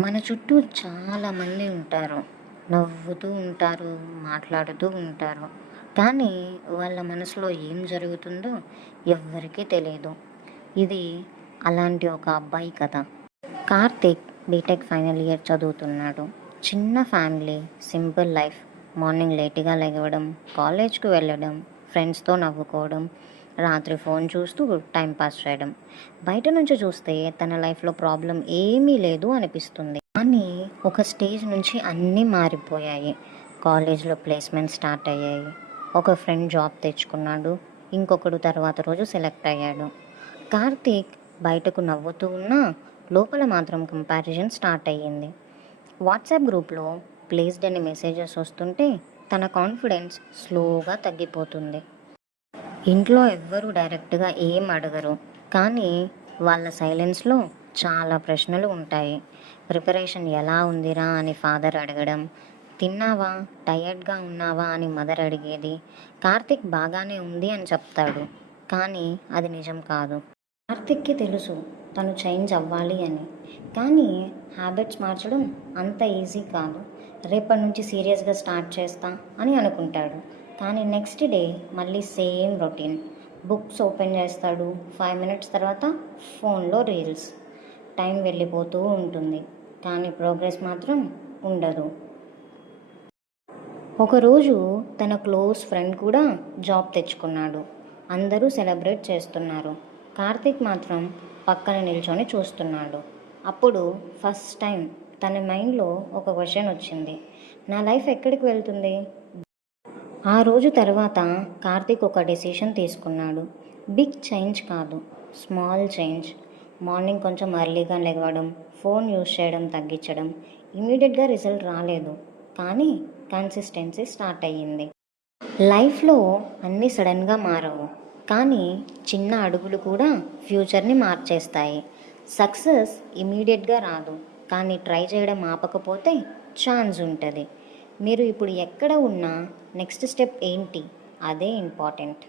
మన చుట్టూ చాలామంది ఉంటారు. నవ్వుతూ ఉంటారు, మాట్లాడుతూ ఉంటారు. కానీ వాళ్ళ మనసులో ఏం జరుగుతుందో ఎవ్వరికీ తెలీదు. ఇది అలాంటి ఒక అబ్బాయి కథ. కార్తీక్ బీటెక్ ఫైనల్ ఇయర్ చదువుతున్నాడు. చిన్న ఫ్యామిలీ, సింపుల్ లైఫ్. మార్నింగ్ లేట్గా లెగవడం, కాలేజ్కి వెళ్ళడం, ఫ్రెండ్స్తో నవ్వుకోవడం, రాత్రి ఫోన్ చూస్తూ టైంపాస్ చేయడం. బయట నుంచి చూస్తే తన లైఫ్లో ప్రాబ్లం ఏమీ లేదు అనిపిస్తుంది. కానీ ఒక స్టేజ్ నుంచి అన్నీ మారిపోయాయి. కాలేజ్లో ప్లేస్మెంట్ స్టార్ట్ అయ్యాయి. ఒక ఫ్రెండ్ జాబ్ తెచ్చుకున్నాడు, ఇంకొకడు తర్వాత రోజు సెలెక్ట్ అయ్యాడు. కార్తీక్ బయటకు నవ్వుతూ ఉన్నా లోపల మాత్రం కంపారిజన్ స్టార్ట్ అయ్యింది. వాట్సాప్ గ్రూప్లో ప్లేస్డ్ అని మెసేజెస్ వస్తుంటే తన కాన్ఫిడెన్స్ స్లోగా తగ్గిపోతుంది. ఇంట్లో ఎవ్వరూ డైరెక్ట్గా ఏం అడగరు, కానీ వాళ్ళ సైలెన్స్లో చాలా ప్రశ్నలు ఉంటాయి. ప్రిపరేషన్ ఎలా ఉందిరా అని ఫాదర్ అడగడం, తిన్నావా, టయర్డ్గా ఉన్నావా అని మదర్ అడిగేది. కార్తీక్ బాగానే ఉంది అని చెప్తాడు, కానీ అది నిజం కాదు. కార్తిక్కి తెలుసు తను చేంజ్ అవ్వాలి అని, కానీ హ్యాబిట్స్ మార్చడం అంత ఈజీ కాదు. రేపటి నుంచి సీరియస్గా స్టార్ట్ చేస్తా అని అనుకుంటాడు, కానీ నెక్స్ట్ డే మళ్ళీ సేమ్ రొటీన్. బుక్స్ ఓపెన్ చేస్తాడు, 5 మినిట్స్ తర్వాత ఫోన్లో రీల్స్. టైం వెళ్ళిపోతూ ఉంటుంది, కానీ ప్రోగ్రెస్ మాత్రం ఉండదు. ఒకరోజు తన క్లోజ్ ఫ్రెండ్ కూడా జాబ్ తెచ్చుకున్నాడు. అందరూ సెలబ్రేట్ చేస్తున్నారు. కార్తీక్ మాత్రం పక్కన నిల్చొని చూస్తున్నాడు. అప్పుడు ఫస్ట్ టైం తన మైండ్లో ఒక క్వశ్చన్ వచ్చింది, నా లైఫ్ ఎక్కడికి వెళ్తుంది? ఆ రోజు తర్వాత కార్తీక్ ఒక డెసిషన్ తీసుకున్నాడు. బిగ్ చేంజ్ కాదు, స్మాల్ చేంజ్. మార్నింగ్ కొంచెం ఎర్లీగా లెగవడం, ఫోన్ యూజ్ చేయడం తగ్గించడం. ఇమీడియట్గా రిజల్ట్ రాలేదు, కానీ కన్సిస్టెన్సీ స్టార్ట్ అయ్యింది. లైఫ్లో అన్నీ సడన్గా మారవు, కానీ చిన్న అడుగులు కూడా ఫ్యూచర్ని మార్చేస్తాయి. సక్సెస్ ఇమీడియట్గా రాదు, కానీ ట్రై చేయడం ఆపకపోతే ఛాన్స్ ఉంటుంది. మీరు ఇప్పుడు ఎక్కడ ఉన్నా నెక్స్ట్ స్టెప్ ఏంటి, అదే ఇంపార్టెంట్.